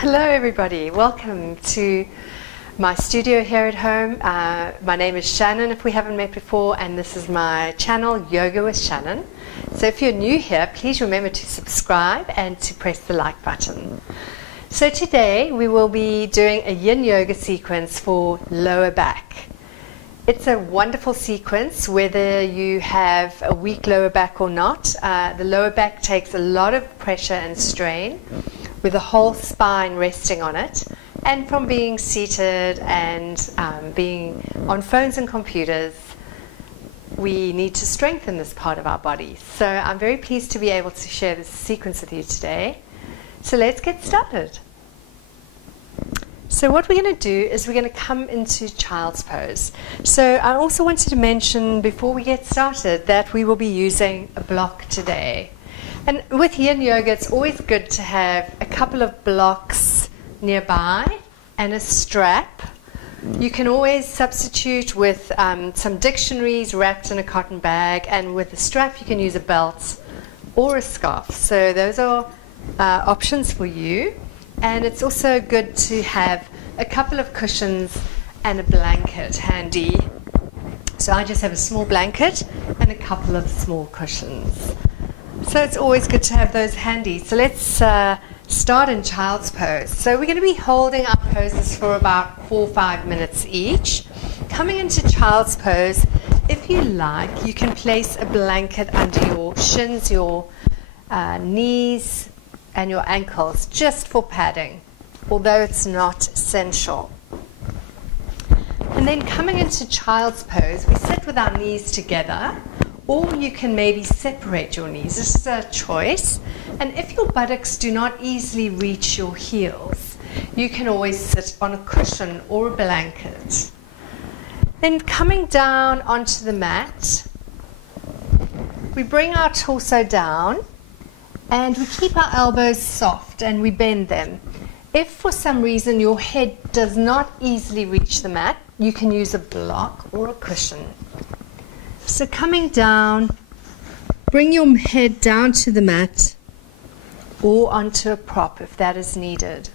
Hello everybody, welcome to my studio here at home. My name is Shannon if we haven't met before, and this is my channel Yoga with Shannon. So if you're new here, please remember to subscribe and to press the like button. So today we will be doing a Yin Yoga sequence for lower back. It's a wonderful sequence whether you have a weak lower back or not. The lower back takes a lot of pressure and strain with the whole spine resting on it, and from being seated and being on phones and computers, we need to strengthen this part of our body. So I'm very pleased to be able to share this sequence with you today. So let's get started. So what we're going to do is we're going to come into child's pose. So I also wanted to mention before we get started that we will be using a block today. And with Yin Yoga, it's always good to have a couple of blocks nearby and a strap. You can always substitute with some dictionaries wrapped in a cotton bag, and with a strap you can use a belt or a scarf. So those are options for you. And it's also good to have a couple of cushions and a blanket handy. So I just have a small blanket and a couple of small cushions. So it's always good to have those handy. So let's start in child's pose. So we're going to be holding our poses for about 4 or 5 minutes each. Coming into child's pose, if you like, you can place a blanket under your shins, your knees and your ankles, just for padding, although it's not essential. And then coming into child's pose, we sit with our knees together, or you can maybe separate your knees. This is a choice. And if your buttocks do not easily reach your heels, you can always sit on a cushion or a blanket. Then coming down onto the mat, we bring our torso down and we keep our elbows soft and we bend them. If for some reason your head does not easily reach the mat, you can use a block or a cushion. So coming down, bring your head down to the mat or onto a prop if that is needed.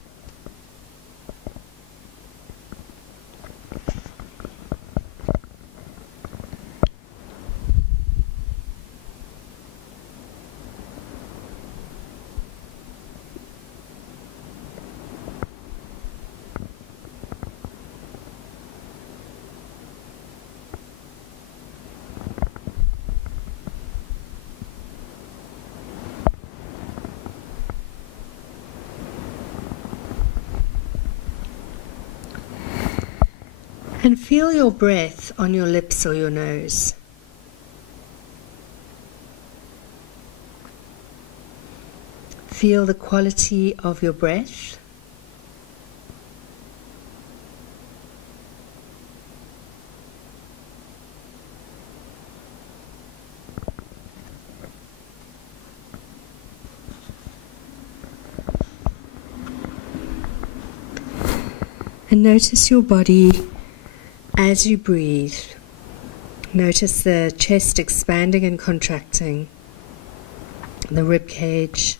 And feel your breath on your lips or your nose. Feel the quality of your breath. And notice your body as you breathe. Notice the chest expanding and contracting, the rib cage,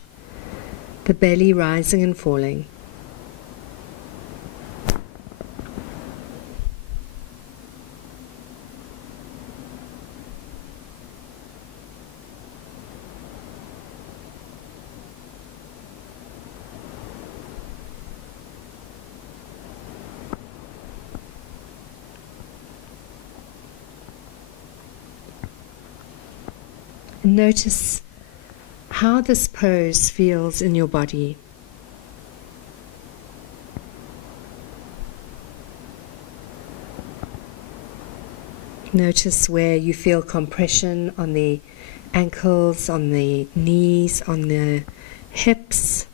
the belly rising and falling. Notice how this pose feels in your body. Notice where you feel compression on the ankles, on the knees, on the hips.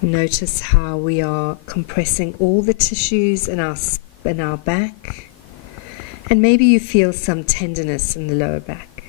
Notice how we are compressing all the tissues in our back. And maybe you feel some tenderness in the lower back.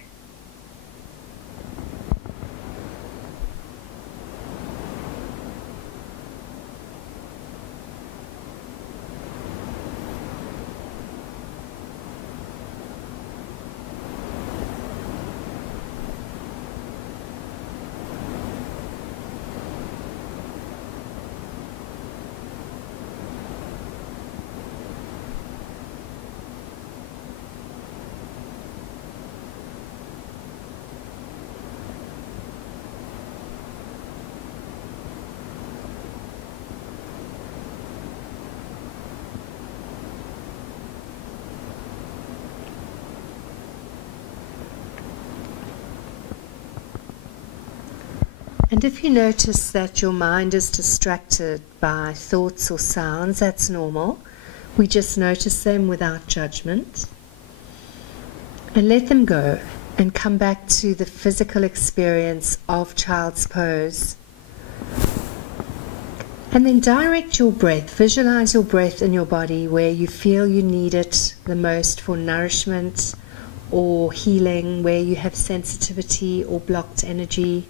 And if you notice that your mind is distracted by thoughts or sounds, that's normal. We just notice them without judgment. And let them go and come back to the physical experience of child's pose. And then direct your breath. Visualize your breath in your body where you feel you need it the most for nourishment or healing, where you have sensitivity or blocked energy.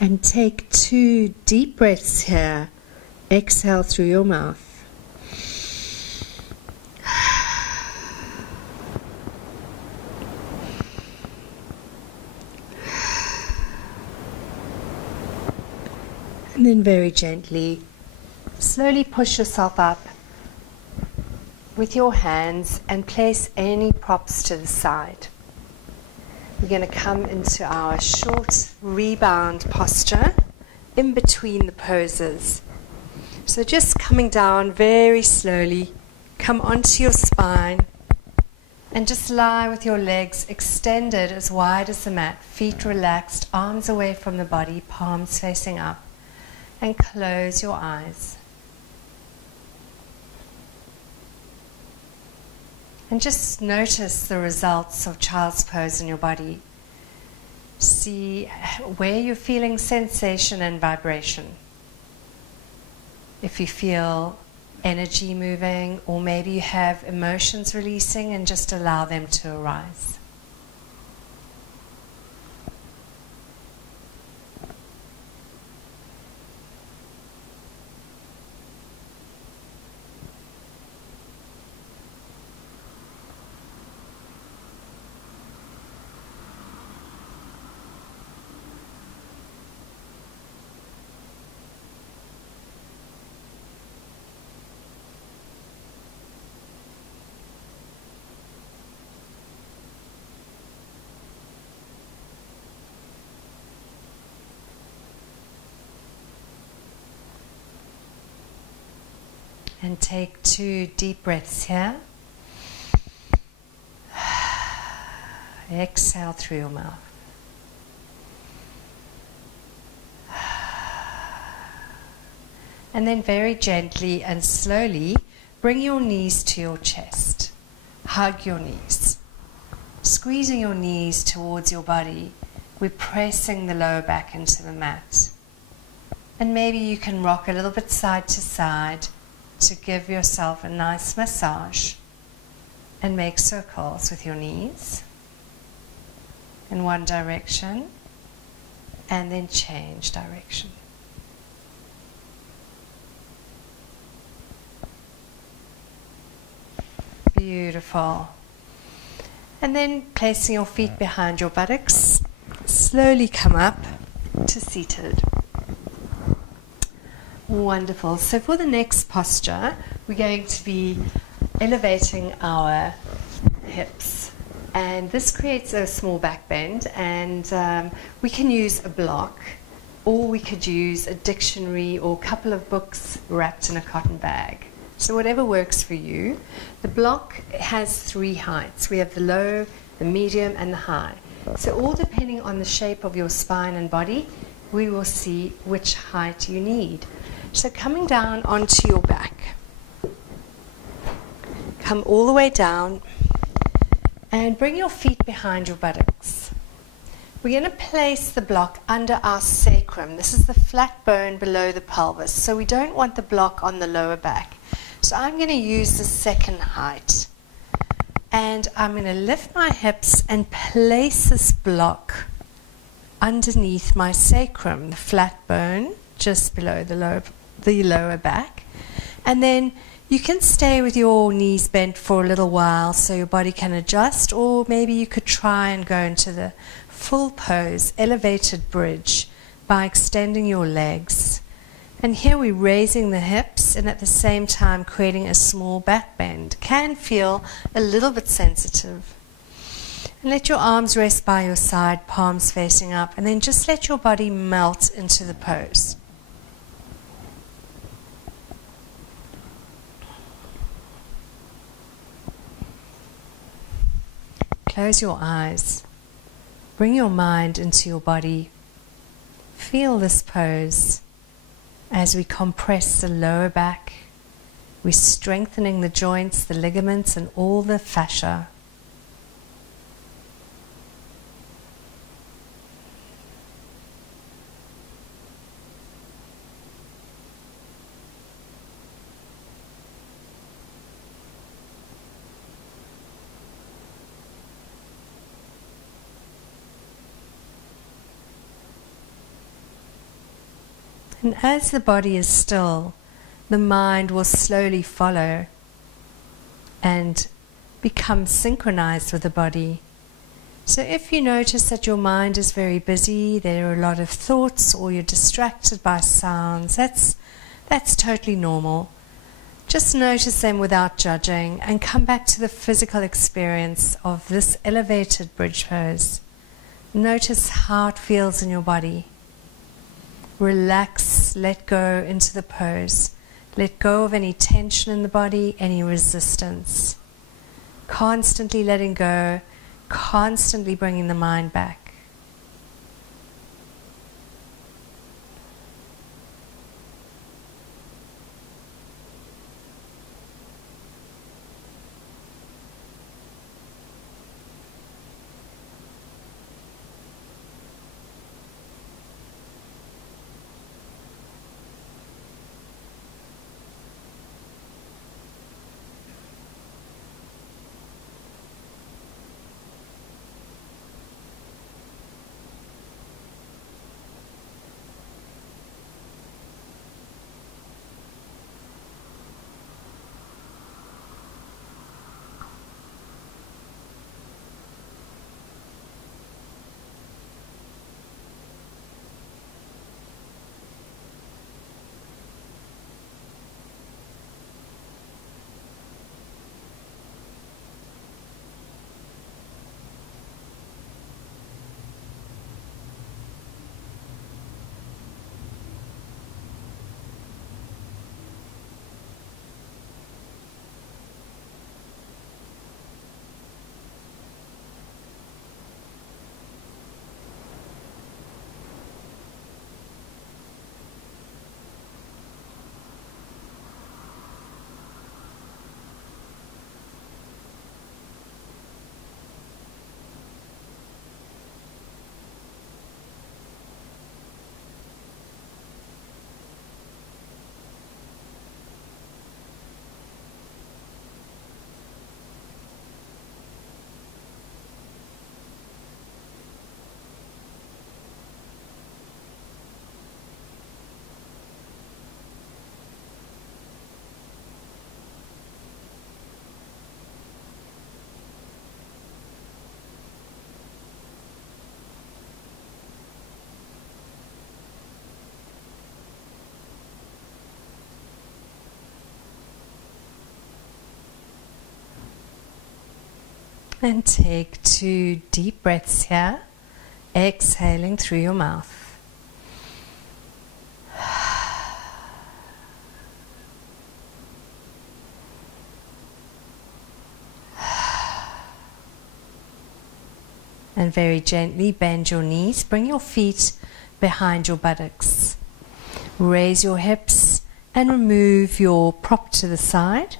And take 2 deep breaths here. Exhale through your mouth. And then very gently, slowly push yourself up with your hands and place any props to the side. We're going to come into our short rebound posture in between the poses. So just coming down very slowly, come onto your spine and just lie with your legs extended as wide as the mat, feet relaxed, arms away from the body, palms facing up, and close your eyes. And just notice the results of child's pose in your body. See where you're feeling sensation and vibration. If you feel energy moving, or maybe you have emotions releasing, and just allow them to arise. And take 2 deep breaths here. Exhale through your mouth. And then very gently and slowly bring your knees to your chest. Hug your knees. Squeezing your knees towards your body, we're pressing the lower back into the mat. And maybe you can rock a little bit side to side to give yourself a nice massage, and make circles with your knees in one direction and then change direction. Beautiful. And then placing your feet behind your buttocks, slowly come up to seated. Wonderful. So for the next posture, we're going to be elevating our hips. And this creates a small back bend, and we can use a block, or we could use a dictionary or a couple of books wrapped in a cotton bag. So whatever works for you. The block has 3 heights. We have the low, the medium, and the high. So all depending on the shape of your spine and body, we will see which height you need. So coming down onto your back. Come all the way down. And bring your feet behind your buttocks. We're going to place the block under our sacrum. This is the flat bone below the pelvis, so we don't want the block on the lower back. So I'm going to use the second height. And I'm going to lift my hips and place this block underneath my sacrum, the flat bone, just below the lower back. And then you can stay with your knees bent for a little while so your body can adjust, or maybe you could try and go into the full pose, elevated bridge, by extending your legs. And here we're raising the hips and at the same time creating a small back bend. Can feel a little bit sensitive. And let your arms rest by your side, palms facing up, and then just let your body melt into the pose. Close your eyes. Bring your mind into your body. Feel this pose as we compress the lower back. We're strengthening the joints, the ligaments, and all the fascia. And as the body is still, the mind will slowly follow and become synchronized with the body. So if you notice that your mind is very busy, there are a lot of thoughts, or you're distracted by sounds, that's totally normal. Just notice them without judging and come back to the physical experience of this elevated bridge pose. Notice how it feels in your body. Relax, let go into the pose. Let go of any tension in the body, any resistance. Constantly letting go, constantly bringing the mind back. And take 2 deep breaths here, exhaling through your mouth. And very gently bend your knees, bring your feet behind your buttocks. Raise your hips and remove your prop to the side.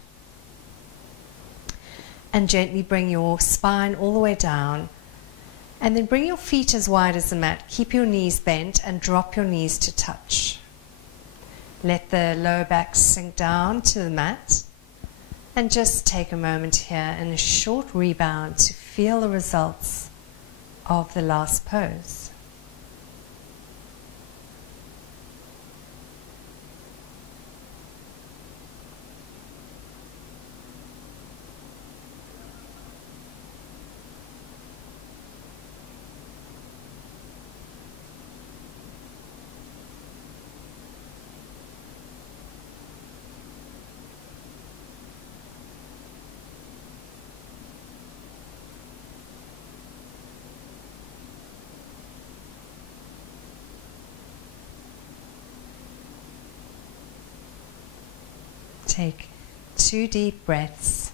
And gently bring your spine all the way down. And then bring your feet as wide as the mat. Keep your knees bent and drop your knees to touch. Let the lower back sink down to the mat. And just take a moment here in a short rebound to feel the results of the last pose. Take 2 deep breaths.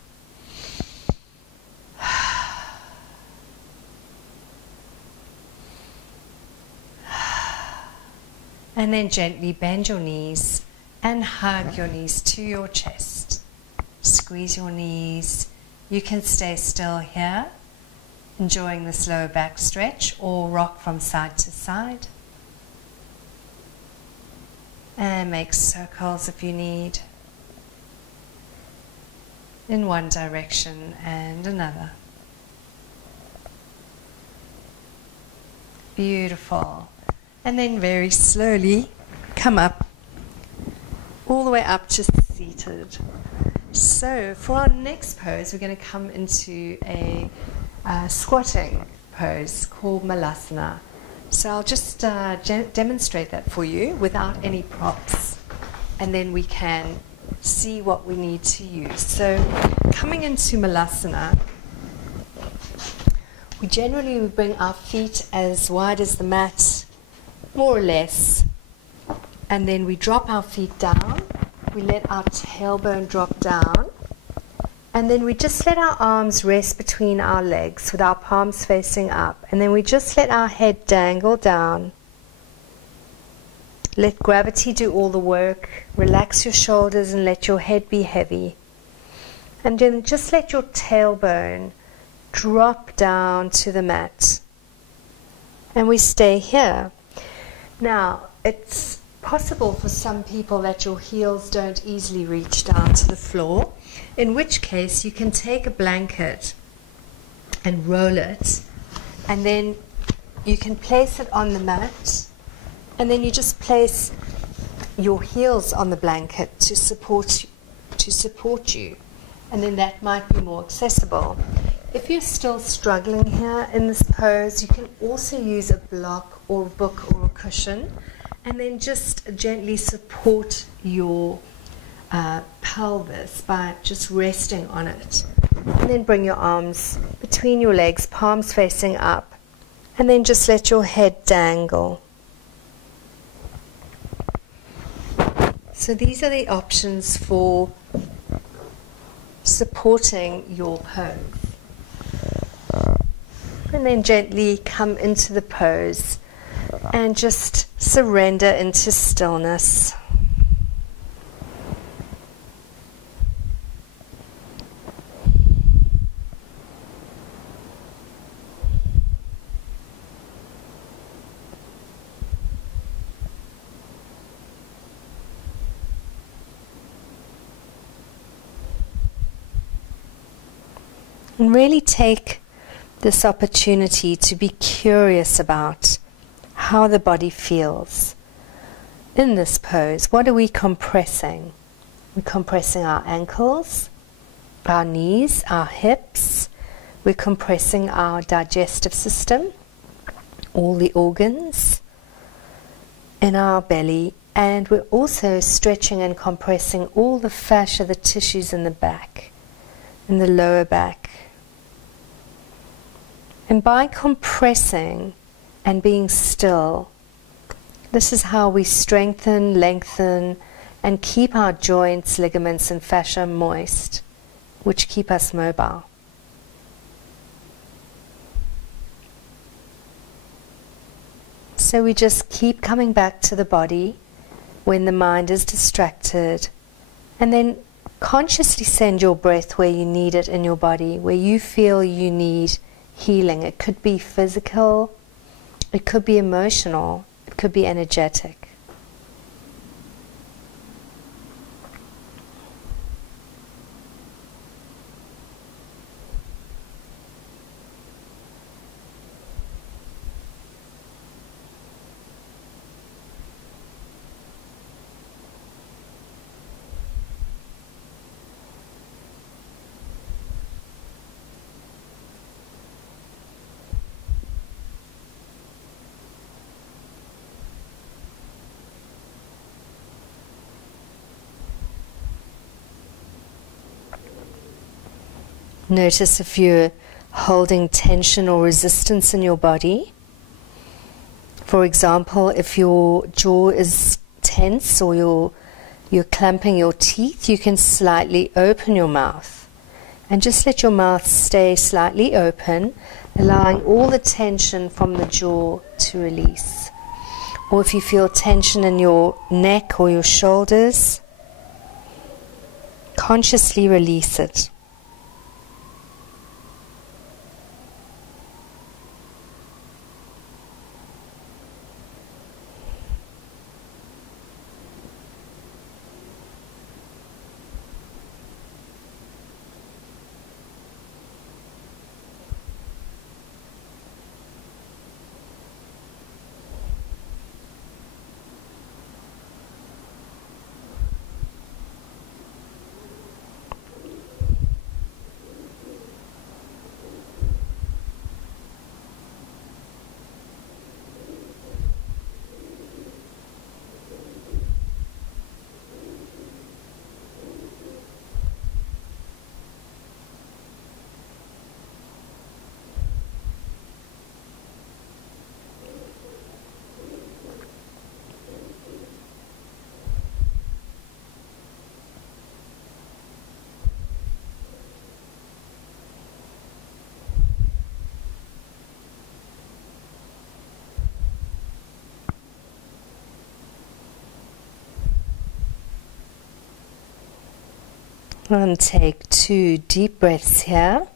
And then gently bend your knees and hug your knees to your chest. Squeeze your knees. You can stay still here, enjoying this lower back stretch, or rock from side to side. And make circles if you need, in one direction and another. Beautiful. And then very slowly come up, all the way up to seated. So for our next pose, we're going to come into a squatting pose called Malasana. So I'll just demonstrate that for you without any props, and then we can see what we need to use. So coming into Malasana, we generally bring our feet as wide as the mat, more or less, and then we drop our feet down. We let our tailbone drop down, and then we just let our arms rest between our legs with our palms facing up, and then we just let our head dangle down. Let gravity do all the work. Relax your shoulders and let your head be heavy. And then just let your tailbone drop down to the mat. And we stay here. Now, it's possible for some people that your heels don't easily reach down to the floor, in which case you can take a blanket and roll it, and then you can place it on the mat. And then you just place your heels on the blanket to support you. And then that might be more accessible. If you're still struggling here in this pose, you can also use a block or a book or a cushion, and then just gently support your pelvis by just resting on it. And then bring your arms between your legs, palms facing up, and then just let your head dangle. So these are the options for supporting your pose. And then gently come into the pose and just surrender into stillness. And really take this opportunity to be curious about how the body feels in this pose. What are we compressing? We're compressing our ankles, our knees, our hips. We're compressing our digestive system, all the organs in our belly, and we're also stretching and compressing all the fascia, the tissues in the back, in the lower back. And by compressing and being still, this is how we strengthen, lengthen, and keep our joints, ligaments, and fascia moist, which keep us mobile. So we just keep coming back to the body when the mind is distracted, and then consciously send your breath where you need it in your body, where you feel you need healing. It could be physical, it could be emotional, it could be energetic. Notice if you're holding tension or resistance in your body. For example, if your jaw is tense or you're clamping your teeth, you can slightly open your mouth. And just let your mouth stay slightly open, allowing all the tension from the jaw to release. Or if you feel tension in your neck or your shoulders, consciously release it. And take 2 deep breaths here.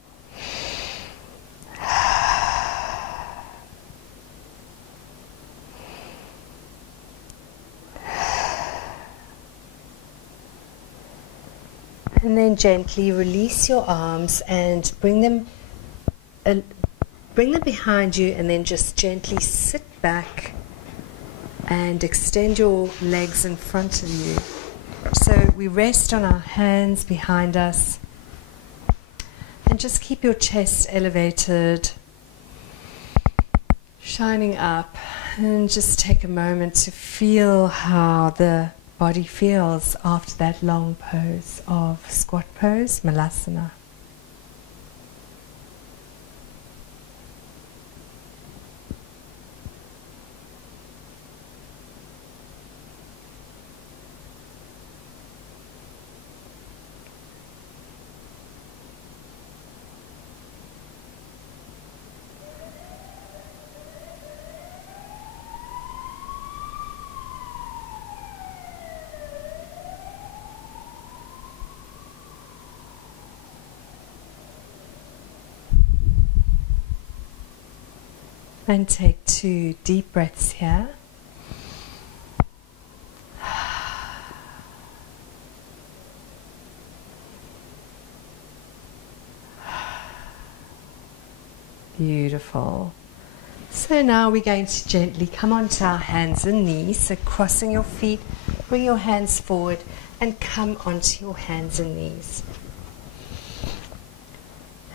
And then gently release your arms and bring them behind you, and then just gently sit back and extend your legs in front of you. So we rest on our hands behind us and just keep your chest elevated, shining up, and just take a moment to feel how the body feels after that long pose of squat pose, Malasana. And take 2 deep breaths here. Beautiful. So now we're going to gently come onto our hands and knees. So crossing your feet, bring your hands forward and come onto your hands and knees.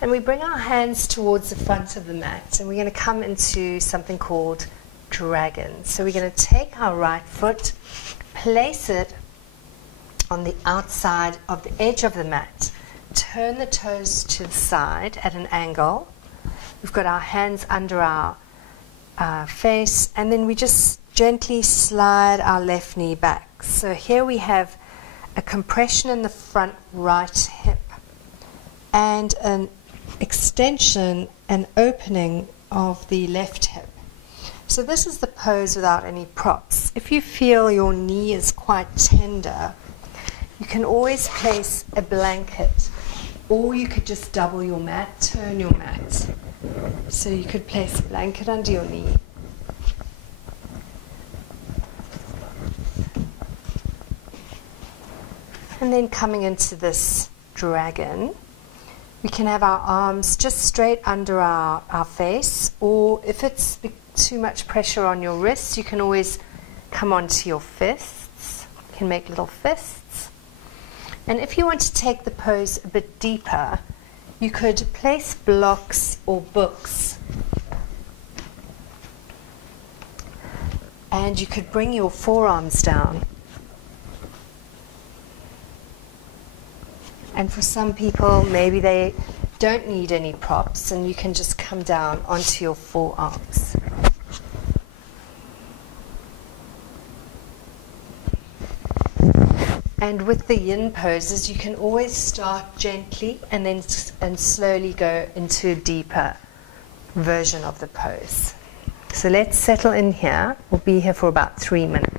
And we bring our hands towards the front of the mat, and we're going to come into something called dragon. So we're going to take our right foot, place it on the outside of the edge of the mat, turn the toes to the side at an angle. We've got our hands under our face, and then we just gently slide our left knee back. So here we have a compression in the front right hip and an extension and opening of the left hip. So this is the pose without any props. If you feel your knee is quite tender, You can always place a blanket, or you could just double your mat, turn your mat. So you could place a blanket under your knee. And then coming into this dragon, we can have our arms just straight under our face, or if it's too much pressure on your wrists, you can always come onto your fists. You can make little fists. And if you want to take the pose a bit deeper, you could place blocks or books. And you could bring your forearms down. And for some people, maybe they don't need any props, and you can just come down onto your forearms. And with the yin poses, you can always start gently and then slowly go into a deeper version of the pose. So let's settle in here. We'll be here for about 3 minutes.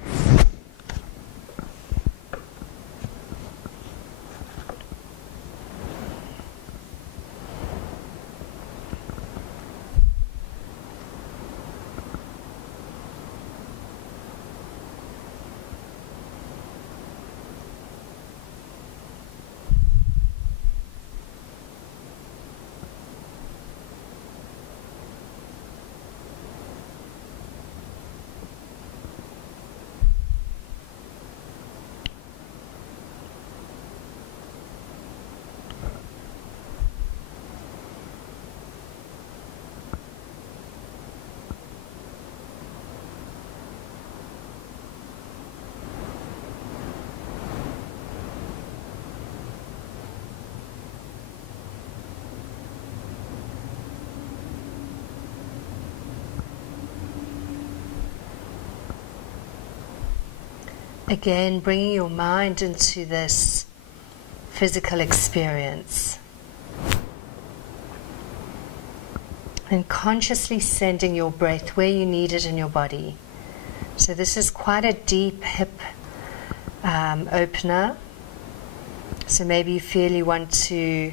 Again, bringing your mind into this physical experience and consciously sending your breath where you need it in your body. So this is quite a deep hip opener. So maybe you feel you want to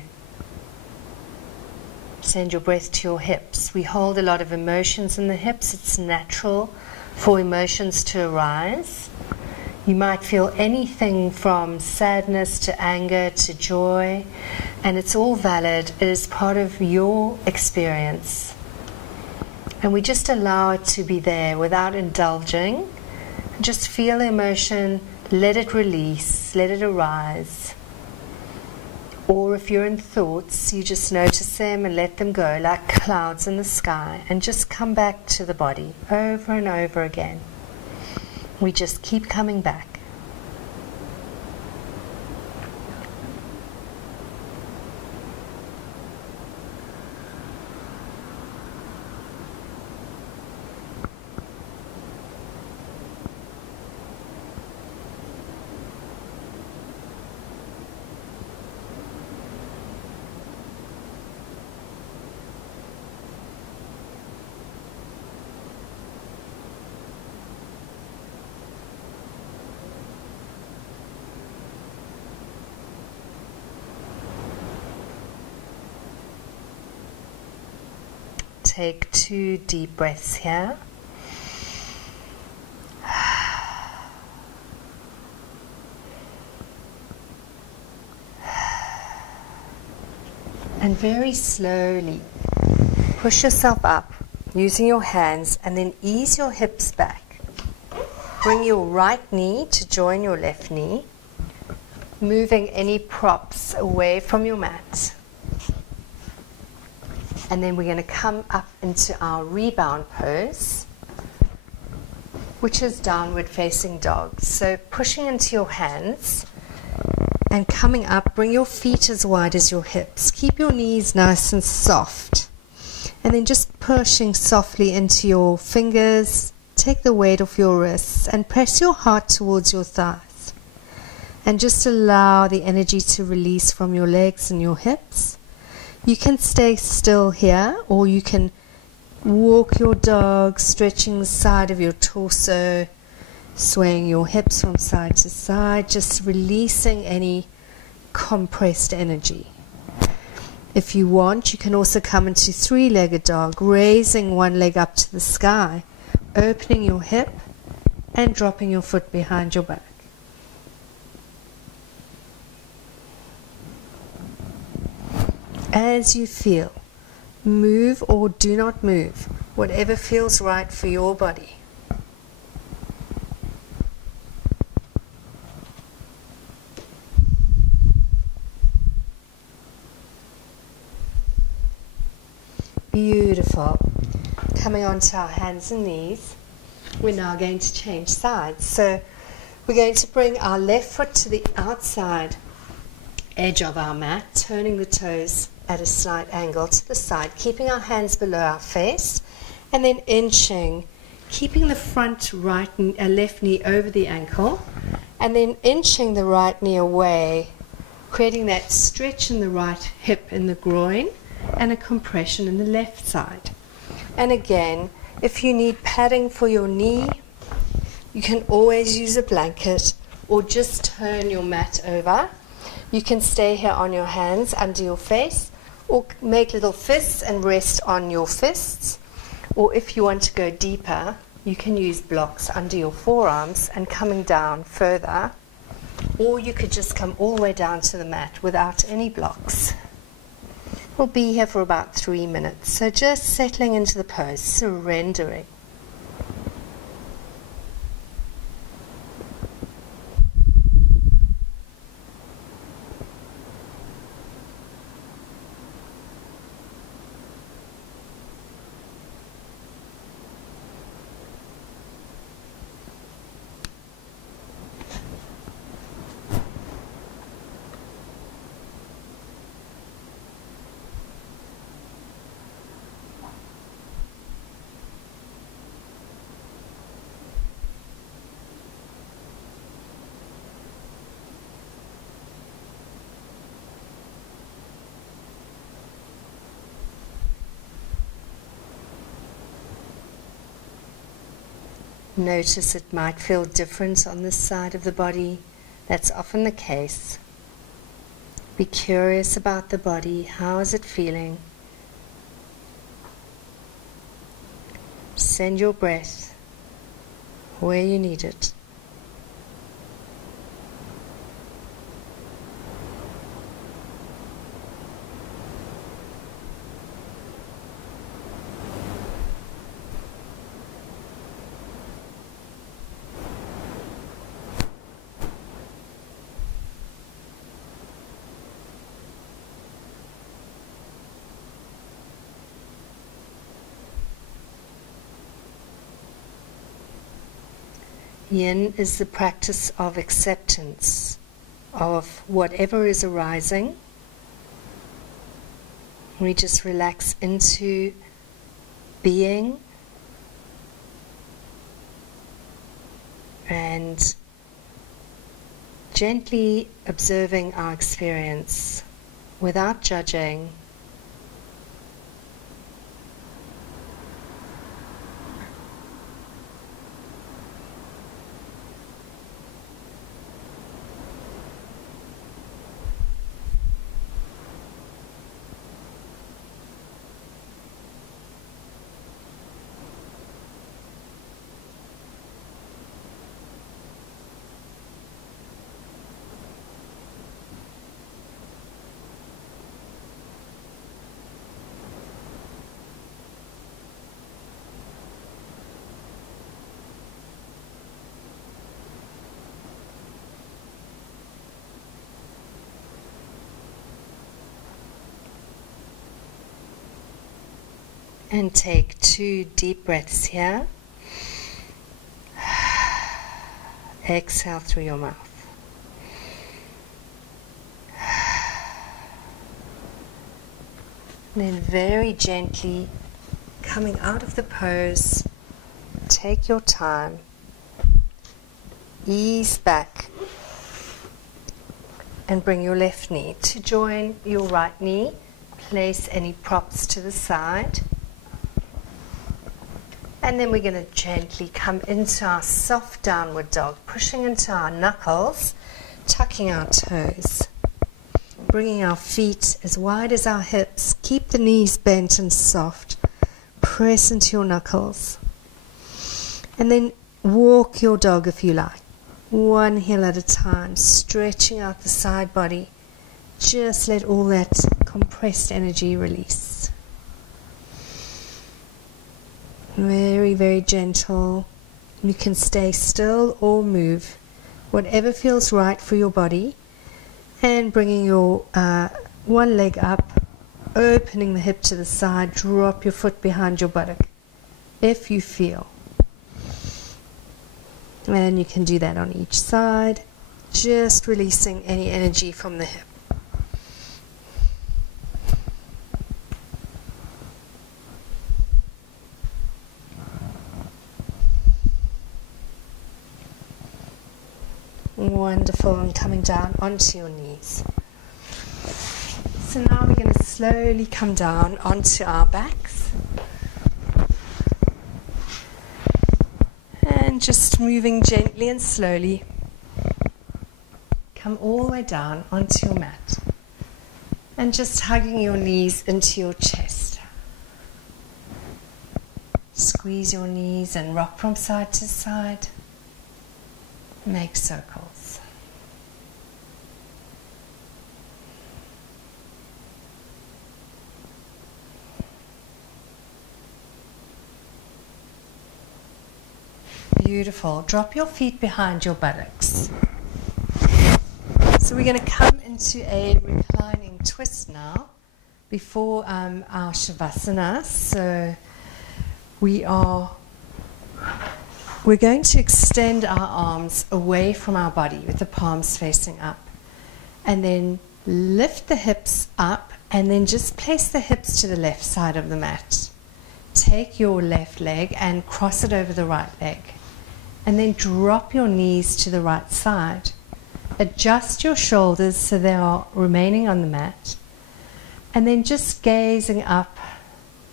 send your breath to your hips. We hold a lot of emotions in the hips. It's natural for emotions to arise. You might feel anything from sadness to anger to joy, and it's all valid. It is part of your experience. And we just allow it to be there without indulging. Just feel the emotion, let it release, let it arise. Or if you're in thoughts, you just notice them and let them go like clouds in the sky, and just come back to the body over and over again. We just keep coming back. Take 2 deep breaths here. And very slowly push yourself up using your hands, and then ease your hips back. Bring your right knee to join your left knee, moving any props away from your mat. And then we're going to come up into our rebound pose, which is downward facing dog. So pushing into your hands and coming up, bring your feet as wide as your hips. Keep your knees nice and soft. And then just pushing softly into your fingers. Take the weight off your wrists and press your heart towards your thighs. And just allow the energy to release from your legs and your hips. You can stay still here, or you can walk your dog, stretching the side of your torso Swaying your hips from side to side, just releasing any compressed energy. If you want, you can also come into three-legged dog, raising one leg up to the sky, opening your hip and dropping your foot behind your back. As you feel, move or do not move, whatever feels right for your body. Beautiful. Coming onto our hands and knees, we're now going to change sides. So we're going to bring our left foot to the outside edge of our mat, turning the toes at a slight angle to the side, keeping our hands below our face, and then inching, keeping the front left knee over the ankle, and then inching the right knee away, creating that stretch in the right hip in the groin, and a compression in the left side. And again, if you need padding for your knee, you can always use a blanket or just turn your mat over. You can stay here on your hands under your face, or make little fists and rest on your fists. Or if you want to go deeper, you can use blocks under your forearms and coming down further. Or you could just come all the way down to the mat without any blocks. We'll be here for about 3 minutes, so just settling into the pose, surrendering. Notice it might feel different on this side of the body. That's often the case. Be curious about the body. How is it feeling? Send your breath where you need it. Yin is the practice of acceptance of whatever is arising. We just relax into being and gently observing our experience without judging. And take 2 deep breaths here. Exhale through your mouth. And then very gently coming out of the pose, take your time, ease back and bring your left knee to join your right knee. Place any props to the side. And then we're going to gently come into our soft downward dog, pushing into our knuckles, tucking our toes, bringing our feet as wide as our hips. Keep the knees bent and soft. Press into your knuckles. And then walk your dog if you like. One heel at a time, stretching out the side body. Just let all that compressed energy release. Very, very gentle. You can stay still or move, whatever feels right for your body. And bringing your one leg up, opening the hip to the side, drop your foot behind your buttock, if you feel. And you can do that on each side, just releasing any energy from the hip. Wonderful, and coming down onto your knees. So now we're going to slowly come down onto our backs. And just moving gently and slowly, come all the way down onto your mat. And just hugging your knees into your chest. Squeeze your knees and rock from side to side. Make circles. Beautiful. Drop your feet behind your buttocks. So we're going to come into a reclining twist now before our Savasana. So we're going to extend our arms away from our body with the palms facing up. And then lift the hips up and then just place the hips to the left side of the mat. Take your left leg and cross it over the right leg. And then drop your knees to the right side. Adjust your shoulders so they are remaining on the mat. And then just gazing up,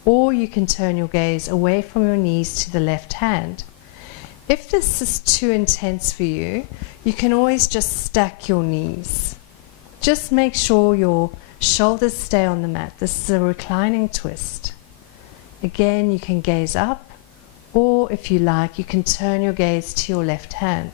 or you can turn your gaze away from your knees to the left hand. If this is too intense for you, you can always just stack your knees. Just make sure your shoulders stay on the mat. This is a reclining twist. Again, you can gaze up, or if you like, you can turn your gaze to your left hand.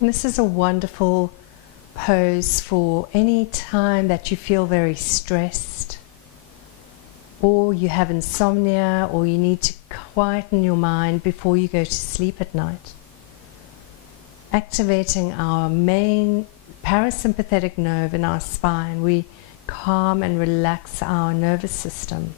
And this is a wonderful pose for any time that you feel very stressed, or you have insomnia, or you need to quieten your mind before you go to sleep at night. Activating our main parasympathetic nerve in our spine, we calm and relax our nervous system.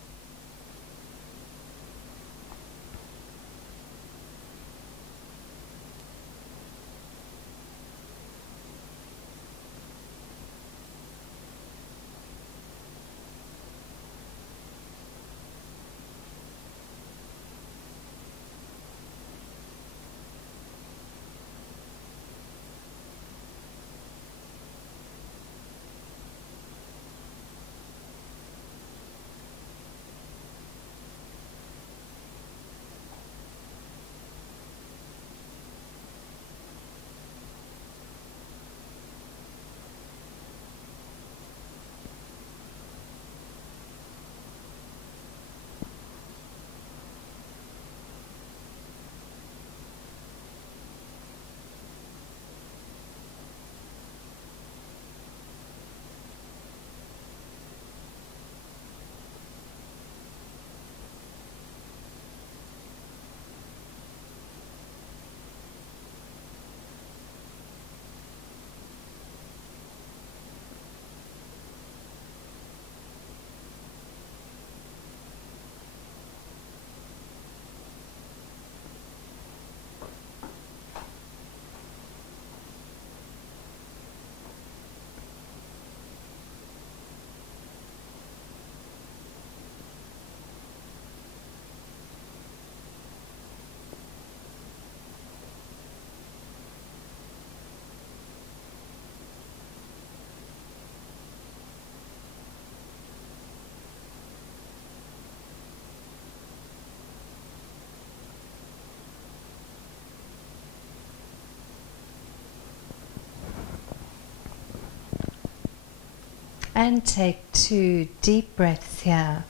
And take 2 deep breaths here.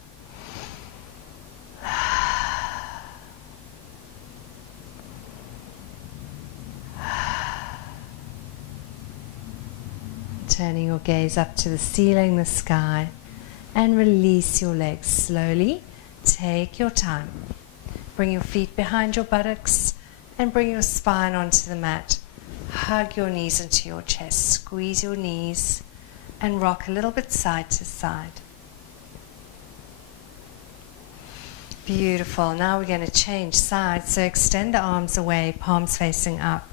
Turning your gaze up to the ceiling, the sky, and release your legs slowly. Take your time. Bring your feet behind your buttocks and bring your spine onto the mat. Hug your knees into your chest. Squeeze your knees and rock a little bit side to side. Beautiful. Now we're going to change sides. So extend the arms away, palms facing up.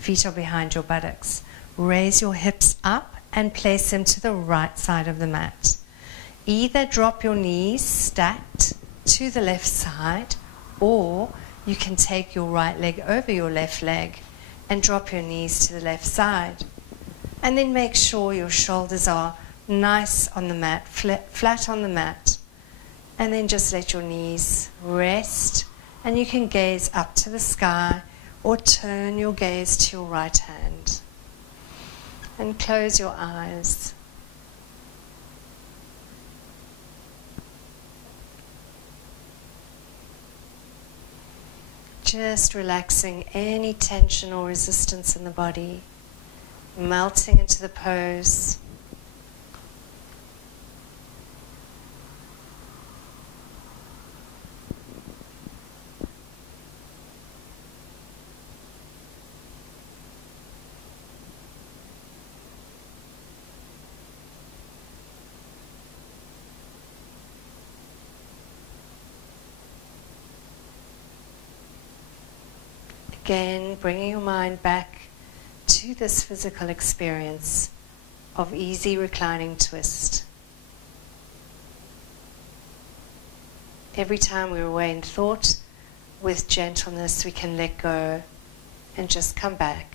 Feet are behind your buttocks. Raise your hips up and place them to the right side of the mat. Either drop your knees stacked to the left side, or you can take your right leg over your left leg and drop your knees to the left side. And then make sure your shoulders are nice on the mat, flat on the mat. And then just let your knees rest, and you can gaze up to the sky or turn your gaze to your right hand. And close your eyes. Just relaxing any tension or resistance in the body, melting into the pose. Again, bringing your mind back to this physical experience of easy reclining twist. Every time we're away in thought, with gentleness we can let go and just come back.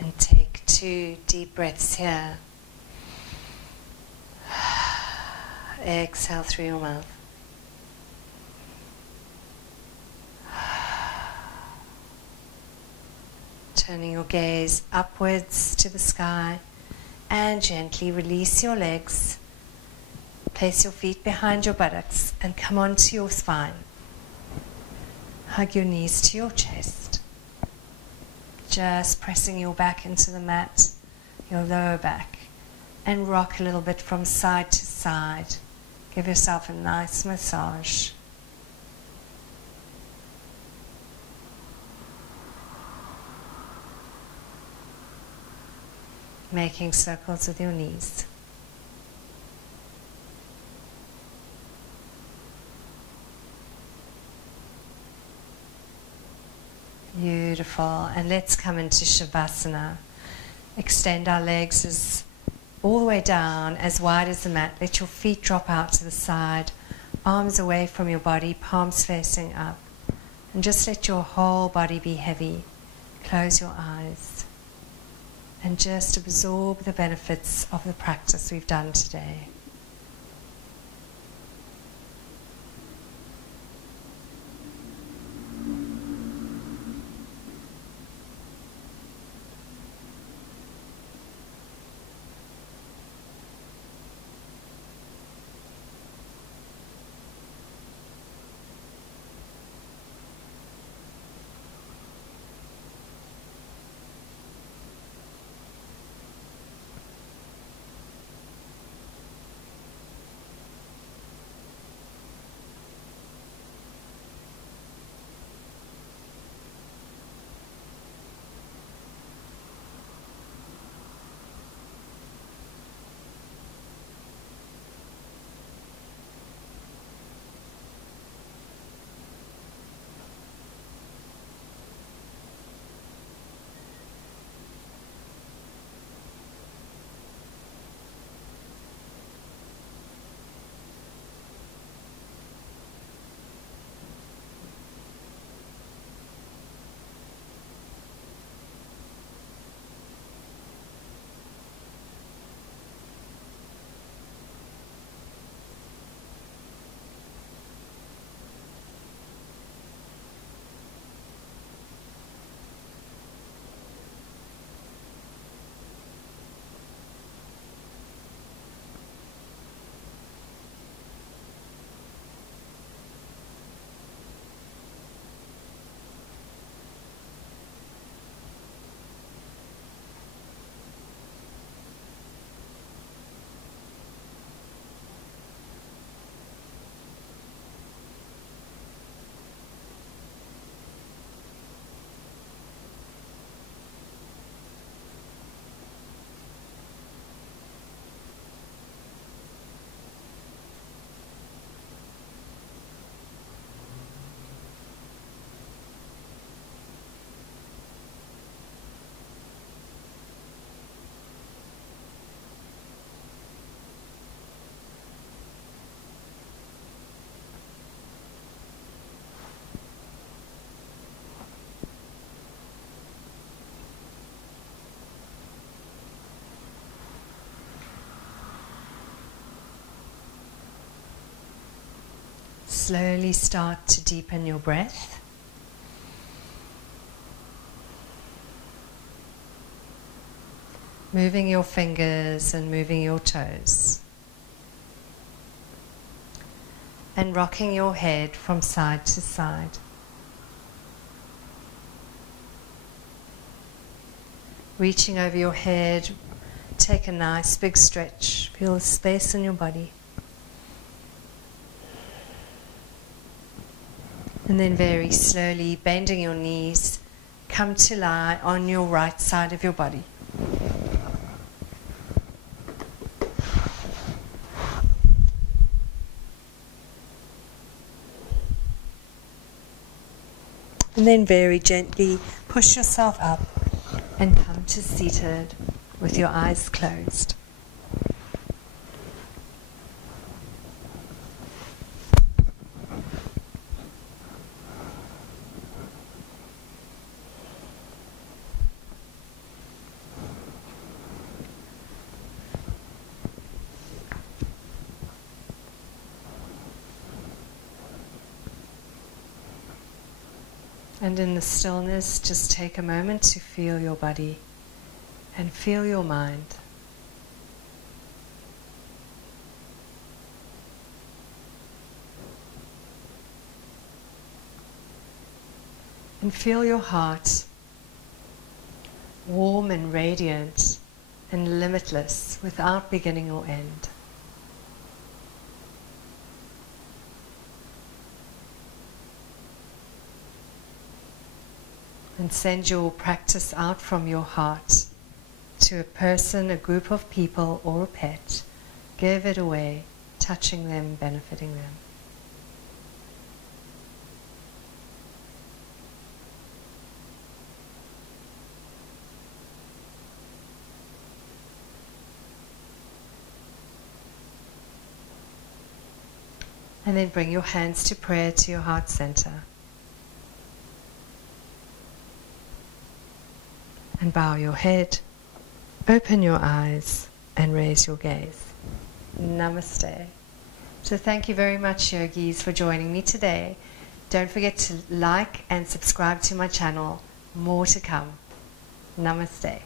And take 2 deep breaths here. Exhale through your mouth. Turning your gaze upwards to the sky and gently release your legs. Place your feet behind your buttocks and come onto your spine. Hug your knees to your chest. Just pressing your back into the mat, your lower back, and rock a little bit from side to side. Give yourself a nice massage. Making circles with your knees. Beautiful. And let's come into Savasana. Extend our legs all the way down, as wide as the mat. Let your feet drop out to the side, arms away from your body, palms facing up. And just let your whole body be heavy. Close your eyes. And just absorb the benefits of the practice we've done today. Slowly start to deepen your breath. Moving your fingers and moving your toes. And rocking your head from side to side. Reaching over your head, take a nice big stretch. Feel the space in your body. And then very slowly, bending your knees, come to lie on your right side of your body. And then very gently push yourself up and come to seated with your eyes closed. And in the stillness, just take a moment to feel your body and feel your mind. And feel your heart, warm and radiant and limitless without beginning or end. And send your practice out from your heart to a person, a group of people, or a pet. Give it away, touching them, benefiting them. And then bring your hands to prayer to your heart center. And bow your head, open your eyes, and raise your gaze. Namaste. So thank you very much, yogis, for joining me today. Don't forget to like and subscribe to my channel. More to come. Namaste.